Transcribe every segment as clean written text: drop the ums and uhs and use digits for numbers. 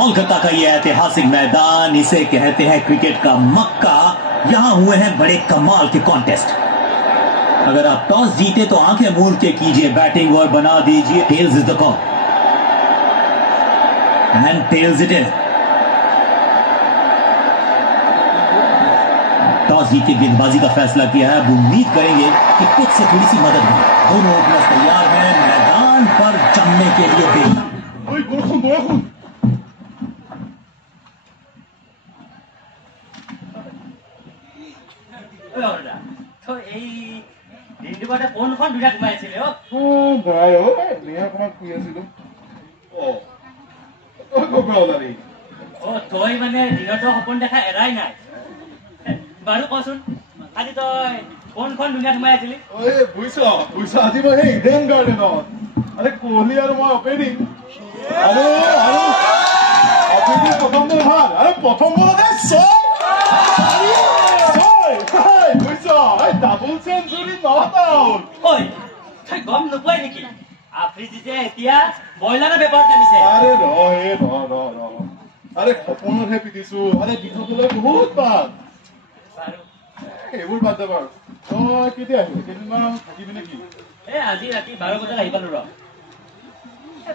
कोलकाता का ये ऐतिहासिक मैदान, इसे कहते हैं क्रिकेट का मक्का। यहां हुए हैं बड़े कमाल के कॉन्टेस्ट। अगर आप टॉस जीते तो आंखें मूंद के कीजिए बैटिंग और बना दीजिए tails is the call, and tails it is. Toss जीत के गेंदबाजी का फैसला किया है। अब उम्मीद करेंगे कि कुछ से थोड़ी सी मदद मिले। दोनों ओपनर्स तैयार हैं मैदान पर जमने के लिए बेहतर। তই মানে দিনতো সপোন দেখা এৰাই নাই বাৰু কচোন আজি তই কোনখন দুনিয়াত সোমাই আছিলি বুজিছ আজি মই সেই ইডেন গাৰ্ডেনত আৰে কোহলি আৰু মই অপেনিং প্ৰথম বল ভাল আৰে প্ৰথম বলতে বুজিছ ডাবল চেঞ্চুৰী নট আউট ঐ তই গম নোপোৱাই নেকি আফ্ৰিদিতে এতিয়া ব্ৰইলাৰৰ বেপাৰত নামিছে আৰে ৰ আৰে সপোনতহে পিটিছো আৰে দিনলৈ বহুত ভাল এইবোৰ বাদ দে বাৰু তই কেতিয়া আহিবি কেইদিনমান থাকিবি নেকি আজি ৰাতি 12 বজাত আহি পালো ৰ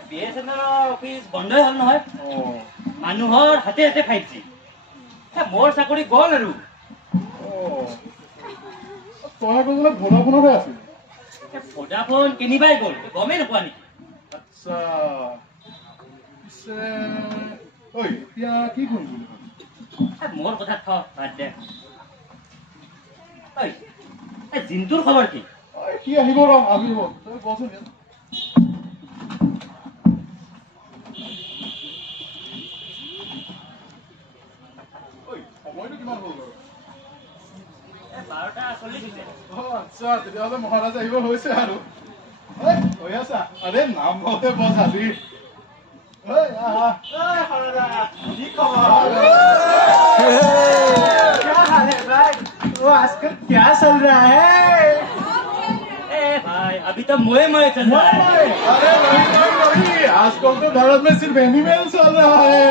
BSNL অফিচ বন্ধই হ'ল নহয় মানুহৰ হাতে হাতে 5G মোৰ চাকৰি গ'ল আৰু তই গ'লে ভোডাফোনতে আছিল ভোডাফোন কিনিবাই গ'ল গমেই নোপোৱা নেকি আচ্ছা ঐ এতিয়া কি কৰিম বুলি মোৰ কথা থ বাদ দে জিন্তুৰ খবৰ কি কি আহিব ৰ আহিব তই কচোন সময়টো কিমান হ'ল বাৰু 12:40 আচ্ছা তেতিয়াহ'লে মহাৰাজ আহিব হৈছে আৰু হৈ আছা আৰে নাম মতে বস আজি आजकल क्या चल रहा है भाई अभी तो मोए चल रहा है अरे नहीं आजकल तो भारत में सिर्फ एनिमल चल रहा है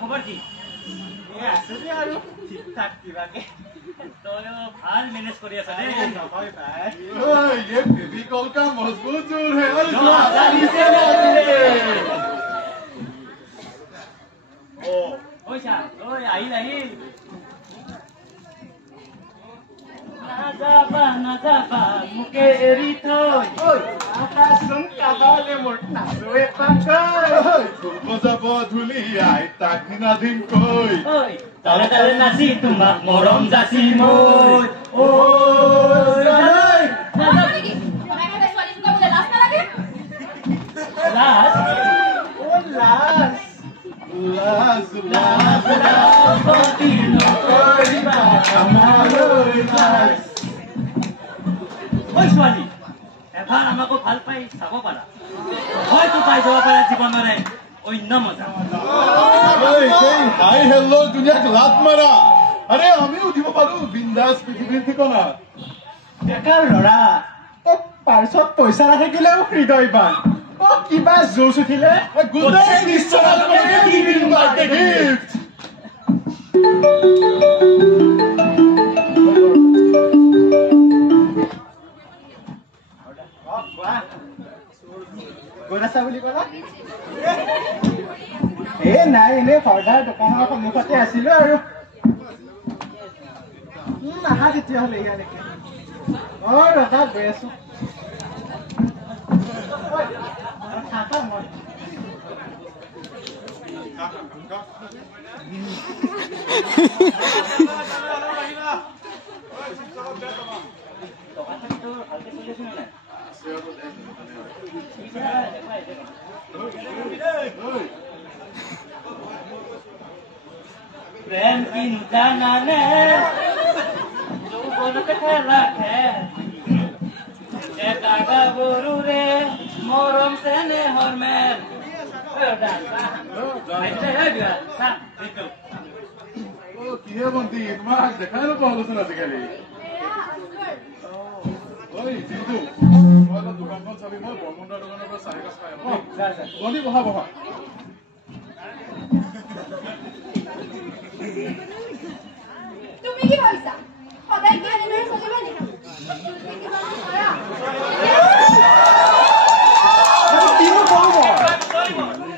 खबर की ठीक ठाक ভাল মেনেজ কৰি আছা দেই ये बेबी कॉल का मजबूत जोर है আহিল নাযাবা মোকে এৰি থৈ आकाशम काबाले मोर नाचोए যাব ধুলি আই তাক নাদিম কই তালে তালে নাচি তোমাক মৰম যাচি মই ঐ ছোৱালী এবাৰ আমাকো ভাল পাই চাব পাৰা হয়তো পাই যাব পাৰা জীৱনৰে অন্য মজা হাই হেল্ল দুনিয়াক লাত মাৰা আৰে আমিও দিব পাৰো বিন্দাস পৃথিৱীৰ ঠিকনা বেকাৰ ল'ৰা পাৰ্চত পইচা নাথাকিলেও হৃদয় পান কিবা জোচ উঠিলে গোটেই বিশ্বনাথলৈকে দি দিম বাৰ্থডে গিফ্ট গোৰাচা বুলি ক'লা নাই এনেই ফৰ্দাৰ দোকানৰ সন্মুখতে আছিলো আৰু নাহা তেতিয়াহ'লে ইয়ালৈকে ৰজা গৈ আছো প্রেম কি জানানে যৌবনকে রাখে এটা গাবরুরে মরম সেনে হরমেন কিহে বন্তি তোমাক দেখাই নাপাওঁ আলোচনা আজিকালি ঐ জিন্তু মই দোকানখন চাবি মই বৰমুণ্ডাৰ দোকানৰ পৰা চাৰি কাজ খাই বন্তি বহা বহা তুমি কি ভাবিছা সদায় কি এনেদৰে চলিবা নেকি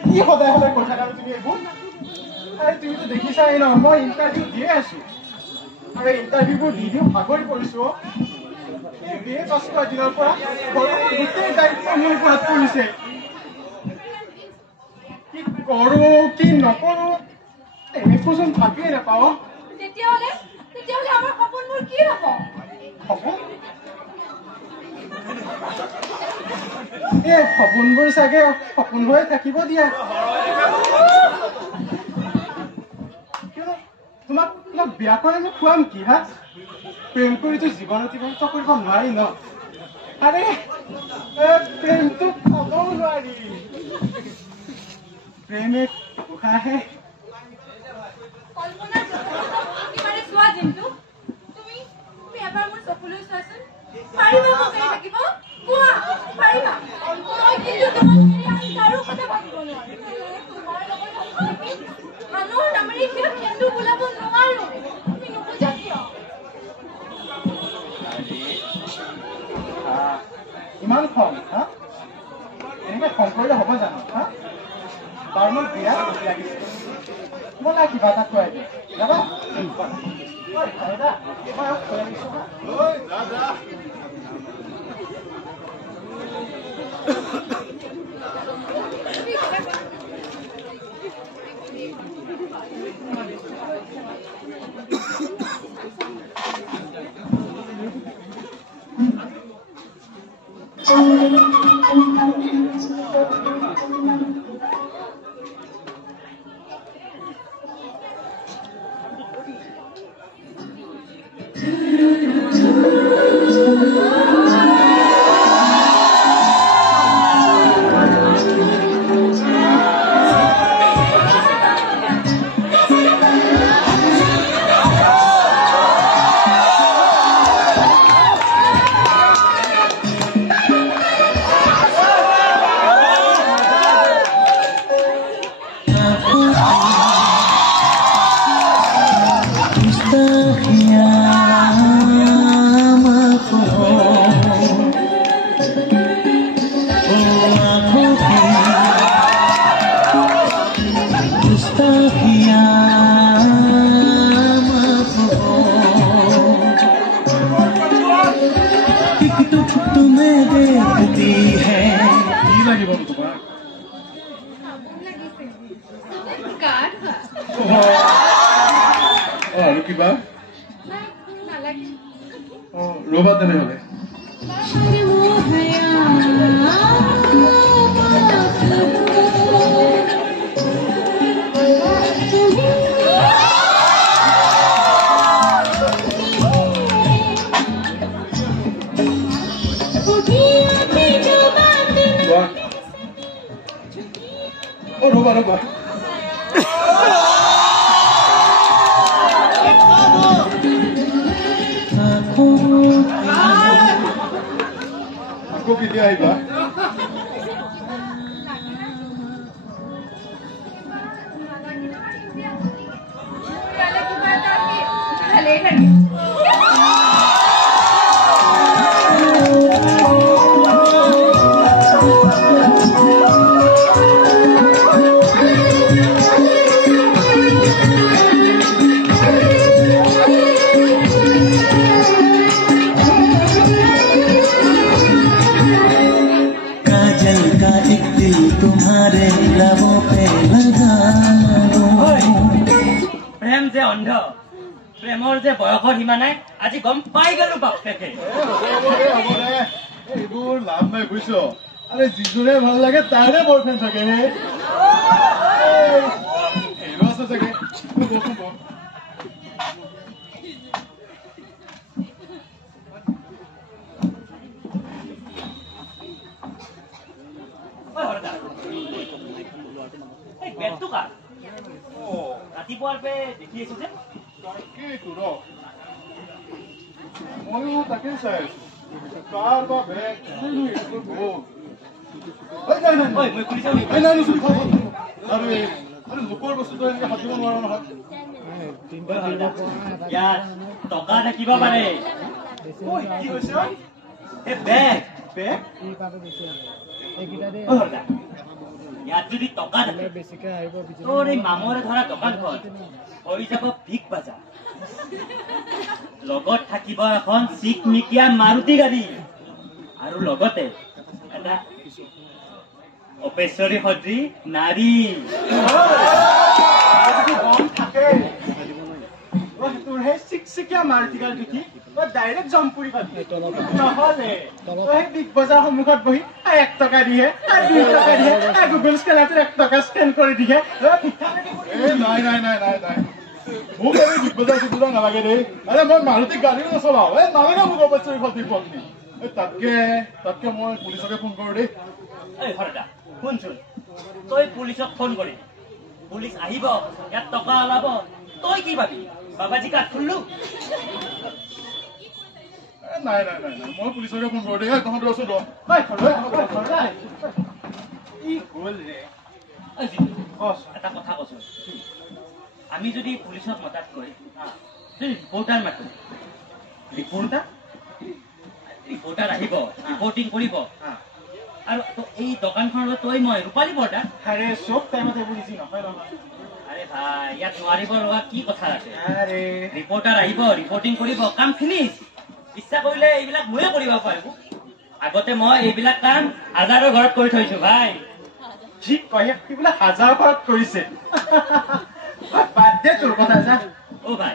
কি সদায় সদায় কথা আৰু তুমি এইবোৰ তুমিতো দেখিছাই ন মই ইণ্টাৰভিউ দিয়ে আছো আৰু ইণ্টাৰভিউবোৰ দি দিও ভাগৰি পৰিছো বিয়ে পাছ কৰা দিনৰ পৰা গোটেই দায়িত্ব মোৰ ওপৰত পৰিছে কি কৰো কি নকৰো একোচোন ভাবিয়ে নাপাওঁ তেতিয়াহ'লে আমাৰ সপোনবোৰ কি হ'ব সপোন এই সপোনবোৰ চাগে সপোন হৈ থাকিব দিয়া তোমাক বিয়া কৰি মই খুৱাম কি হা প্ৰেম কৰিতো জীৱন অতিবাহিত কৰিব নোৱাৰি ন আৰে প্ৰেমটো খাবও নোৱাৰি প্ৰেমে উশাহে কল্পনা কিমানে চোৱা দিনটো তুমি এবাৰ মোৰ চকুলৈ চোৱাচোন পাৰিবা মোক এৰি থাকিব কোৱা পাৰিবা মই কিন্তু তোমাক এৰি কাৰো কথা ভাবিব নোৱাৰো তোমাৰ লগত মানুহৰ নামেৰে কিয় কিন্তু বোলাব নোৱাৰো তুমি নুবুজা কিয় ইমান খং হা এনেকে খং কৰিলে হ'ব জানো হা তাৰ মোক বিৰাট লাগিছে মই না কিবা এটা খুৱাই দিওঁ যাবা আৰু কিবা ৰবা তেনেহ'লে ৰবা ৰবা আকৌ কেতিয়া আহিবা প্ৰেমৰ যে বয়সৰ সীমা নাই আজি গম পাই গলো বাপেকে এইবোৰ লাভ নাই বুজিছ আৰে যিজোৰে ভাল লাগে তাৰে বয়ফ্ৰেণ্ড থাকে আছে চাগে বেগটো কাৰ ৰাতিপুৱাৰ পে দেখি আছো যে তাকেইতো ৰ ময়ো তাকে চাই আছো কাৰ বা বেগ মই পুলিচ লোকৰ বস্তুটো এনেকে সাজিব নোৱাৰো নহয় ইয়াত টকা থাকিব পাৰে কি হৈছে এই বেগ বেগ ইয়াত যদি টকা থাকে তোৰ এই মামৰে ধৰা দোকানখন হৈ যাব বিগ বাজাৰ লগত থাকিব এখন চিকমিকিয়া মাৰুতি গাড়ী আৰু লগতে এটা অপেশ্বৰী সদৃ নাৰী গম থাকে তোৰ সেই চিকচিকীয়া মাৰুতিকাল দেখি তই ডাইৰেক্ট জম্প কৰি পাবি নহলে তই সেই বিগ বজাৰ সন্মুখত বহি 1 টকা দিয়ে 2 টকা দিয়ে গুগল স্কেনাৰটোত 1 টকা স্কেন কৰি দিয়ে নাই মোক এই বিগ বজাৰ চিবজাৰ নালাগে দেই আৰে মই মাৰুতি গাড়ীও নচলাও নালাগে মোক অপেশ্বৰী সদৃ পত্নী তাতকে মই পুলিচকে ফোন কৰো দেই এই ঘৰটা শুনচোন তই পুলিচক ফোন কৰি পুলিচ আহিব ইয়াত টকা ওলাব তই কি ভাবি বাবাজী কাঠ খুললো নাই মই পুলিচকে ফোন কৰো দেই তহঁতৰ ওচৰত কি গ'ল ৰে এটা কথা কৈছো আমি যদি পুলিচক মতাতকৈ ৰিপৰ্টাৰ মাতো ৰিপৰ্টাৰ আহিব ৰিপৰ্টিং কৰিব আৰু এই দোকানখনৰ তই মই ৰূপালী বৰ্ডাৰ আৰে চব টাইমত এইবোৰ ইজি নহয় নহয় আৰে ভাই ইয়াত নোৱাৰিব লগা কি কথা আছে আৰে ৰিপৰ্টাৰ আহিব ৰিপৰ্টিং কৰিব কাম ফিনিছ ইচ্ছা কৰিলে এইবিলাক ময়ে কৰিব পাৰিব আগতে মই এইবিলাক কাম হাজাৰৰ ঘৰত কৰি থৈছো ভাই ঠিক কয় সি বোলে 1000 ঘৰত কৰিছে বাদ দে তোৰ কথা যা অ ভাই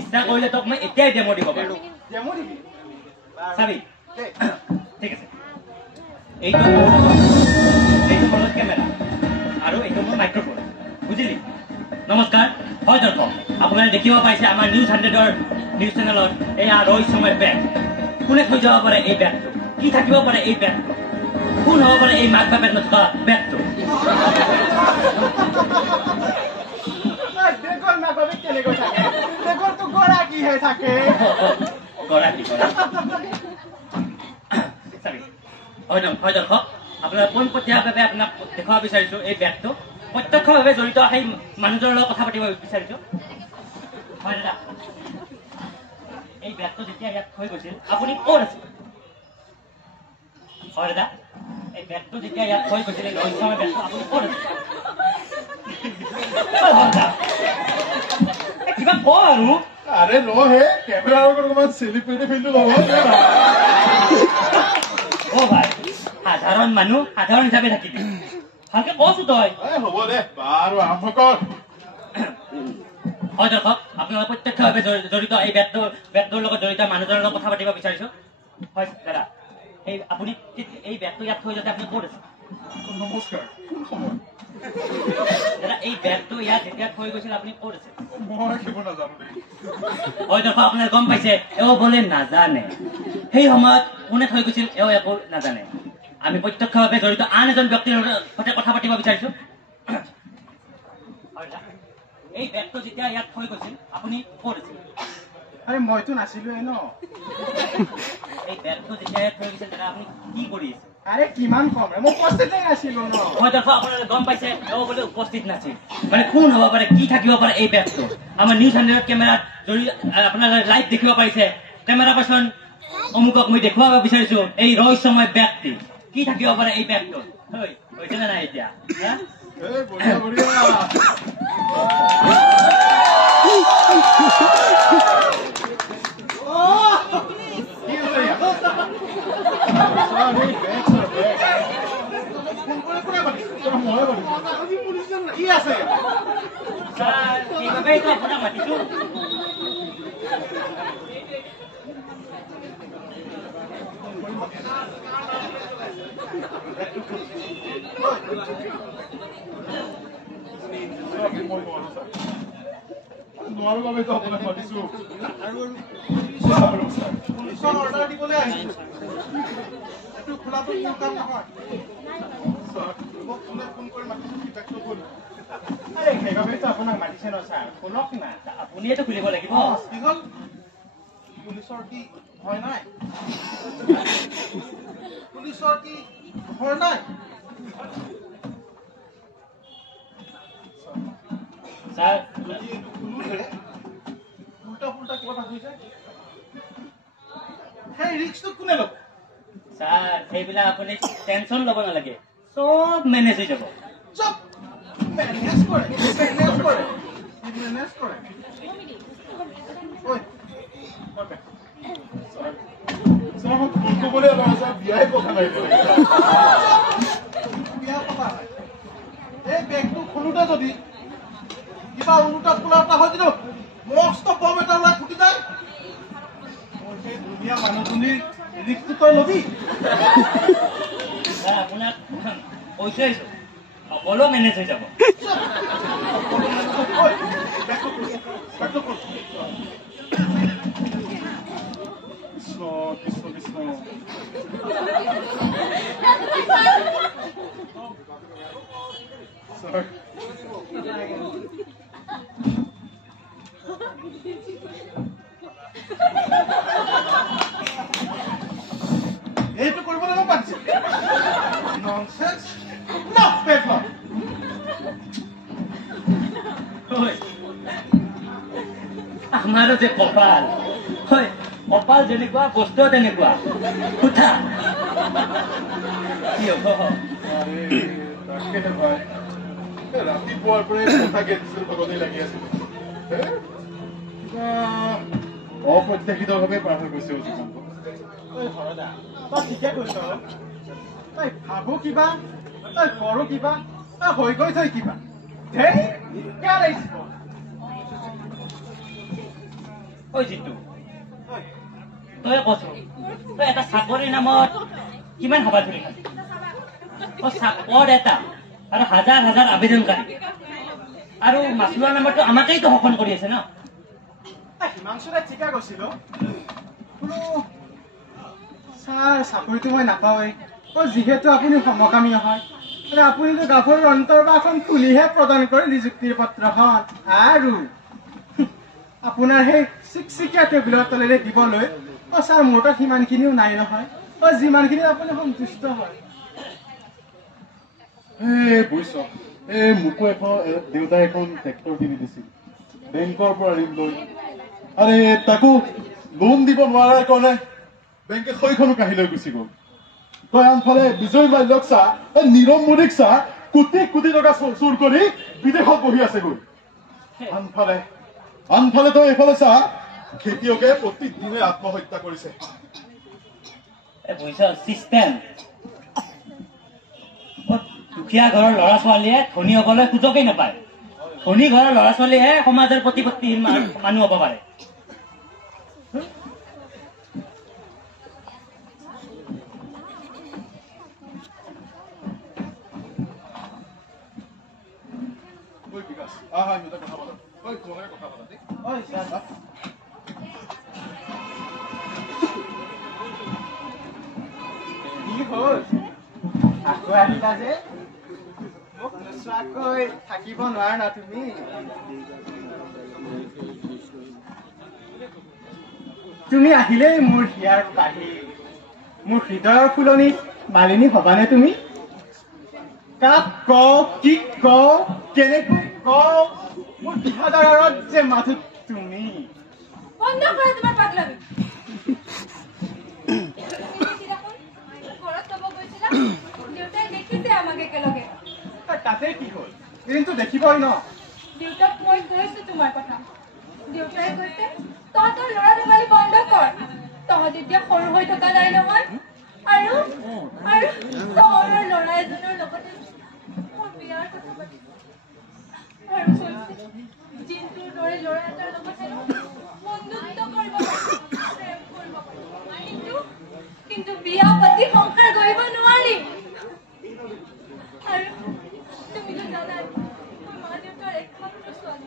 ইচ্ছা কৰিলে তোক মই এতিয়াই ডেমো দিব পাৰো ডেমো দিবি চাবি ঠিক আছে এইটো মোৰ কেমেৰা আৰু এইটো মোৰ মাইক্ৰফোন বুজিলি নমস্কাৰ হয় দৰ্শক আপোনালোকে দেখিব পাইছে আমাৰ নিউজ 100ৰ নিউজ চেনেলত এয়া ৰৈ সময় বেগ কোনে থৈ যাব পাৰে এই বেগটো কি থাকিব পাৰে এই বেগটো কোন হ'ব পাৰে এই মাক বাপেক নথকা বেগটো বেগৰ নাপাবি কেনেকৈ থাকে বেগৰটো গৰাকীহে থাকে গৰাকী হয় দৰ্শক আপোনাৰ পোনপটীয়াভাৱে আপোনাক দেখুৱাব বিচাৰিছো এই বেগটো প্ৰত্যক্ষভাৱে জড়িত সেই মানুহজনৰ লগত কথা পাতিব বিচাৰিছো হয় দাদা এই বেগটো যেতিয়া ইয়াত থৈ গৈছিল আপুনি ক'ত আছিল হয় দাদা এই বেগটো যেতিয়া ইয়াত থৈ গৈছিল এই ৰহস্যময় বেগটো আপুনি ক'ত আছিল কিবা ক আৰু আৰে হে কেমেৰাৰ লগত অকমান চেলিব্ৰিটি ফিল্ডটো ল'ব অ ভাই সাধাৰণ মানুহ সাধাৰণ হিচাপে থাকিবি ভালকে কছো তই হ'ব দে বাৰু আৰম্ভ কৰ হয় দৰ্শক আপোনালোকে প্ৰত্যক্ষভাৱে জড়িত এই বেগটোৰ লগত জড়িত মানুহজনৰ লগত কথা পাতিব বিচাৰিছো হয় দাদা এই আপুনি এই বেগটো ইয়াত থৈ যাতে আপুনি ক'ত আছে নমস্কাৰ কোন সময় দাদা এই বেগটো ইয়াত যেতিয়া থৈ গৈছিল আপুনি ক'ত আছে মই সেইবোৰ নাজানো দেই হয় দৰ্শক আপোনালোকে গম পাইছে এওঁ বোলে নাজানে সেই সময়ত কোনে থৈ গৈছিল এওঁ একো নাজানে আমি প্ৰত্যক্ষভাৱে জড়িত আন এজন ব্যক্তিৰ সৈতে কথা পাতিব বিচাৰিছো এই বেগটো যেতিয়া ইয়াত থৈ গৈছিল আপুনি ক'ত আছিল আৰে মইতো নাছিলোৱে ন এই বেগটো যেতিয়া ইয়াত থৈ গৈছিল দাদা আপুনি কি কৰি আছে আৰে কিমান কম মই উপস্থিতে নাছিলো ন হয় দৰ্শক আপোনালোকে গম পাইছে এওঁ বোলে উপস্থিত নাছিল মানে কোন হ'ব পাৰে কি থাকিব পাৰে এই বেগটো আমাৰ নিউজ 100 কেমেৰাত আপোনালোকে লাইভ দেখিব পাৰিছে কেমেৰা পাৰ্চন অমুকক মই দেখুৱাব বিচাৰিছো এই ৰহস্যময় বেগটি কি থাকিব পাৰে এই বেগটোত হৈছে নে নাই এতিয়া বঢ়িয়া বঢ়িয়া কি আছে সেইবাবেতো আপোনাক মাতিছো নোৱাৰো বাবেতো আপোনাক মাতিছো অৰ্ডাৰ দিবলৈ আহিছো এইটো খোলাটো মোৰ কাম নহয় মোক কোনে ফোন কৰি মাতিছে ফিডবেকটো কোন আৰে সেইবাবেতো আপোনাক মাতিছে ন ছাৰ শুনক না আপুনিয়েতো খুলিব লাগিব কি হ'ল পুলিচৰ কি ভয় নাই পুলিচৰ কি ভয় নাই ছাৰ যদি এইটো খুলোতে উল্টা পুল্টা কিবা এটা হৈ যায় সেই ৰিক্সটো কোনে ল'ব ছাৰ সেইবিলাক আপুনি টেনশ্যন ল'ব নালাগে চব মেনেজ হৈ যাব চব মেনেজ কৰে মেনেজ কৰে ঐ ছাৰ মোক ফোন কৰিবলৈ ল'ৰা বিয়াই কথা নাই বিয়া কথা নাই এই বেগটো খোলোতে যদি কিবা ওলোটা পোলাটা হয় কিন্তু মস্ত বম এটা ওলাই ফুটি যায় মোৰ সেই ধুনীয়া মানুহজনীৰ ৰিক্সটো তই ল'বি ছাৰ আপোনাক কৈছোঁ আহিছোঁ সকলো মেনেজ হৈ যাব কৃষ্ণ কৃষ্ণ ছাৰ এইটো কৰিবলৈ মই পাতিছো ননচেন্স লাভ পেপাৰ আমাৰো যে কপাল হয় কপাল যেনেকুৱা বস্তু তেনেকুৱা উঠা কি হ'ব তাকে ভাই ৰাতিপুৱাৰ পৰাই কথা গেলিছিল লগতে লাগি আছিল কিবা অপ্ৰত্যাশিতভাৱে পাৰ হৈ গৈছে জীৱনটো ঐ হৰদা তই ঠিকে কৈছ তই ভাবো কিবা তই কৰো কিবা তই হৈ গৈ থৈ কিবা ধেই বেয়া লাগিছে ঐ জিতু তই কৈছো তই এটা চাকৰিৰ নামত কিমান হাবা ধৰি খালি চাকৰি এটা আৰু হাজাৰ হাজাৰ আবেদনকাৰী আৰু মাছুলৰ নামতো আমাকেইতো শোষণ কৰি আছে ন হিমাংশুদাই ঠিকে কৈছিল বোলো ছাৰ চাকৰিটো মই নাপাওঁৱেই যিহেতু আপুনি সমকামী নহয় আপুনিতো গাভৰুৰ অন্তৰ্বাসন খুলিহে প্ৰদান কৰে নিযুক্তিৰ পত্ৰখন আৰু আপোনাৰ সেই চিকচিকীয়া টেবুলৰ তলেৰে দিবলৈ ছাৰ মোৰ তাত সিমানখিনিও নাই নহয় যিমানখিনি আপুনি সন্তুষ্ট হয় বুজিছ মোকো দেউতাই এখন ট্ৰেক্টৰ কিনি দিছিল বেংকৰ পৰা ঋণ লৈ আৰে তাকো লোন দিব নোৱাৰাৰ কাৰণে বেংকে সেইখনো কাঢ়ি লৈ গুচি গ'ল তই আনফালে বিজয় মাল্যক চাহ নীৰৱ মোদীক চাহ কোটি কোটি টকা চুৰ কৰি বিদেশত বহি আছে গৈ আনফালে তই এইফালে চাহ খেতিয়কে প্ৰতিদিনে আত্মহত্যা কৰিছে বুজিছ চিষ্টেম দুখীয়া ঘৰৰ ল'ৰা ছোৱালীয়ে ধনী হবলৈ সুযোগেই নাপায় ধনী ঘৰৰ ল'ৰা ছোৱালীয়েহে সমাজৰ প্ৰতিপত্তিহীন মানুহ হ'ব পাৰে কি হ'ল আকৌ আহিলা যে মোক নোচোৱাকৈ থাকিব নোৱাৰা না তুমি তুমি আহিলেই মোৰ হিয়াৰ বাঢ়ি মোৰ হৃদয়ৰ ফুলনিত মালিনী হবানে তুমি কাক কওঁ কি কওঁ কেনেকৈ কওঁ মোৰ দিহাদাৰত যে মাথোঁ তুমি বন্ধ কৰা তোমাৰ পাগলামি ঘৰত ক'ব গৈছিলা দেউতাই দেখিছে আমাক একেলগে তাতে কি হ'ল কিন্তু দেখিবই ন দেউতাক মই কৈছো তোমাৰ কথা দেউতাই কৈছে তহঁতৰ ল'ৰা ধেমালি বন্ধ কৰ তহঁত এতিয়া সৰু হৈ থকা নাই নহয় আৰু চহৰৰ ল'ৰা এজনৰ লগতে মোৰ বিয়াৰ কথা পাতিছে আৰু কৈছে জিন্তুৰ দৰে ল'ৰা এটাৰ লগত বন্ধুত্ব কৰিব প্ৰেম কৰিব কিন্তু বিয়া পাতি সংসাৰ কৰিব নোৱাৰি আৰু তুমিতো জানাই মোৰ মা দেউতাৰ একমাত্ৰ ছোৱালী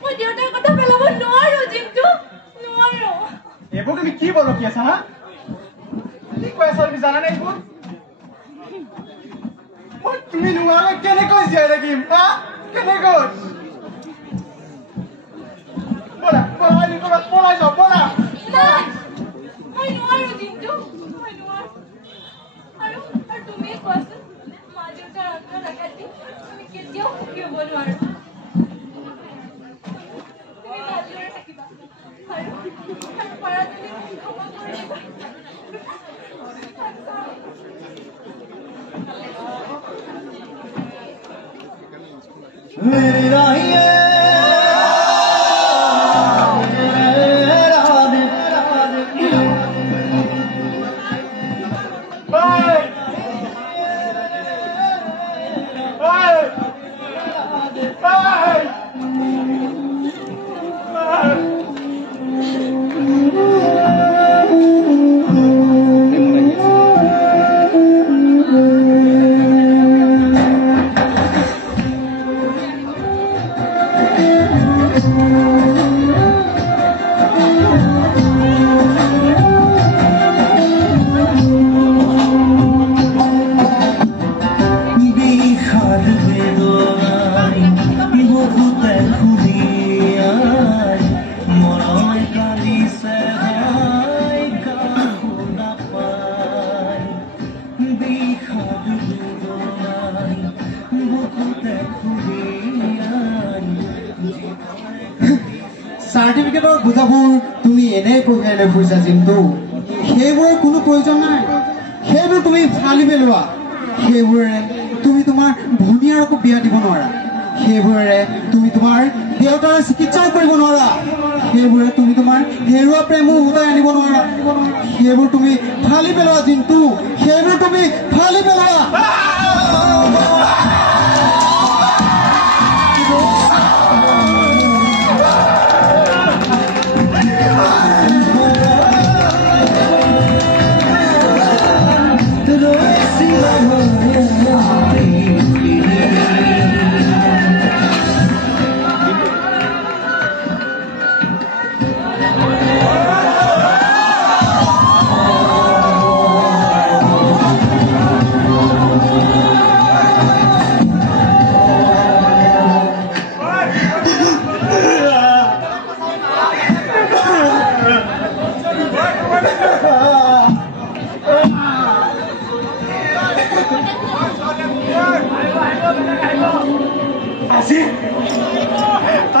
মই দেউতাৰ কথা পেলাব নোৱাৰো জিন্তু নোৱাৰো এইবোৰ তুমি কি বলকি আছা হা কি কৈ আছা তুমি জানানে এইবোৰ তোমালোকে কেনেকৈ জীয়াই থাকিম হা কেনেকৈ বলা বলা নিকৰাত পলাই যাওঁ বলা নাই মই নোৱাৰো দিনটো মই নোৱাৰো আৰু তুমি কোৱাচোন মা দেউতাৰ অন্ত নাকাটি তুমি কেতিয়াও সুখী হ'ব নোৱাৰো তুমি ভালদৰে থাকিবা আৰু পাৰা তুমি ক্ষমা কৰি দিবা मेरा ये চাৰ্টিফিকেটৰ বুজাবোৰ তুমি এনেই কঢ়িয়াই লৈ ফুৰিছা কিন্তু সেইবোৰৰ কোনো প্ৰয়োজন নাই সেইবোৰ তুমি ফালি পেলোৱা সেইবোৰেৰে তুমি তোমাৰ ভনীয়াৰকো বিয়া দিব নোৱাৰা সেইবোৰেৰে তুমি তোমাৰ দেউতাৰ চিকিৎসা কৰিব নোৱাৰা সেইবোৰে তুমি তোমাৰ হেৰুৱা প্ৰেমো উভতাই আনিব নোৱাৰা সেইবোৰ তুমি ফালি পেলোৱা কিন্তু সেইবোৰ তুমি ফালি পেলোৱা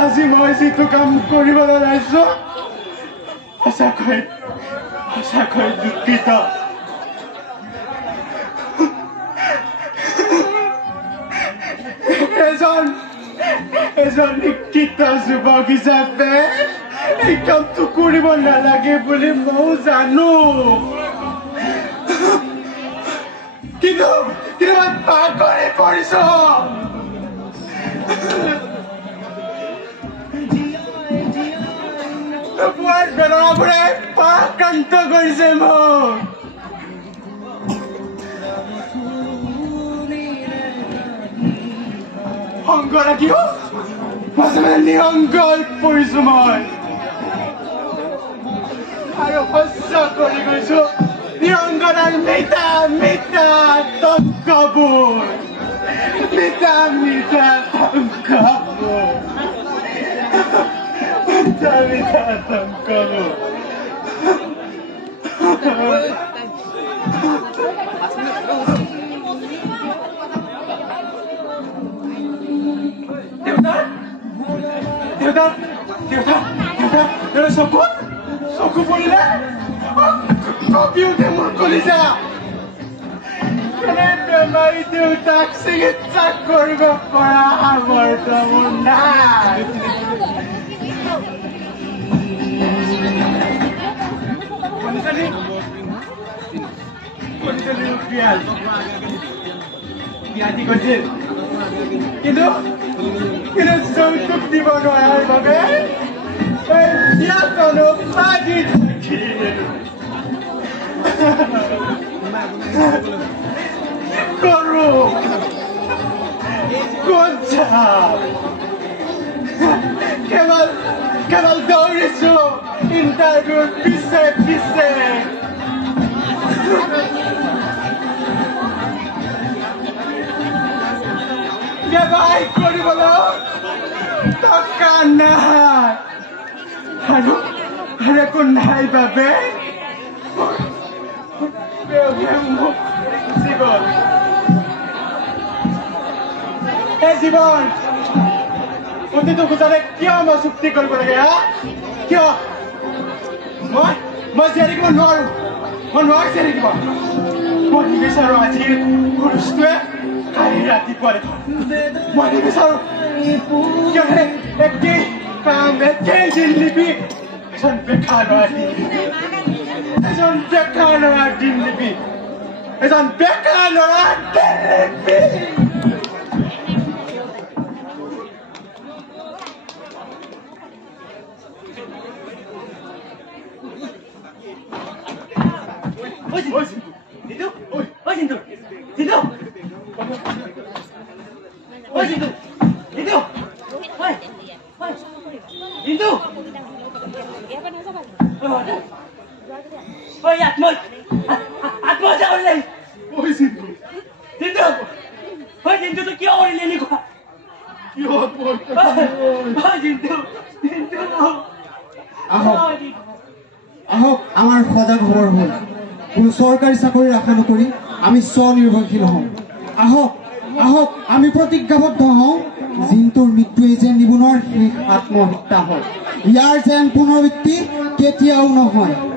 আজি মই যিটো কাম কৰিবলৈ ওলাইছো সঁচাকৈ দুঃখিত এজন শিক্ষিত যুৱক হিচাপে এই কামটো কৰিব নালাগে বুলি ময়ো জানো কিন্তু মই পাগল পৰিছো বেদনাবোৰে পাক্ৰান্ত কৰিছে মোক সংগ ৰাখিব নিৰংগ পৰিছো মই আৰু সহ্য কৰি গৈছো নিৰংগনাৰ মিঠা মিঠা টংকবোৰ মিঠা মিঠা টংকবোৰ মিঠা টংকবোৰ চকু পৰিলে কপিওতে মোৰ কলিজা বেমাৰী দেউতাক চিকিৎসা কৰিব পৰা সামৰ্থ্য মোৰ নাই বিয়াতি কৰিছিল কিন্তু যৌতুক দিব নোৱাৰাৰ বাবে বিয়াখনো বাজি কৰো কেৱল দৌৰিছো ইণ্টাৰভিউৰ পিছে পিছে ব্যৱসায় কৰিবলৈ টকা নাই আৰু একো নাই বাবে জীৱন এই জীৱন প্ৰতিটো বুজালে কিয় মই চুক্তি কৰিব লাগে হা কিয় মই জীয়াই থাকিব নোৱাৰো মই নোৱাৰো জীয়াই থাকিব মই নিবিচাৰো আজিৰ পুৰুষটোৱে কালি ৰাতিপুৱা মই নিবিচাৰো একেই কাম একেই দিনলিপি এজন বেকাৰ ল'ৰা দিনলিপি এজন বেকাৰ ল'ৰা দিনলিপি এজন বেকাৰ ল'ৰা দিনলিপি আহক আমাৰ সজাগ হবৰ হ'ল কোনো চৰকাৰী চাকৰিৰ আশা নকৰি আমি স্বনিৰ্ভৰশীল হওঁ আহক আহক আমি প্ৰতিজ্ঞাবদ্ধ হওঁ জিন্তুৰ মৃত্যুৱে যেন নিবনুৱাৰ শেষ আত্মহত্যা হয় ইয়াৰ যেন পুনৰাবৃত্তি কেতিয়াও নহয়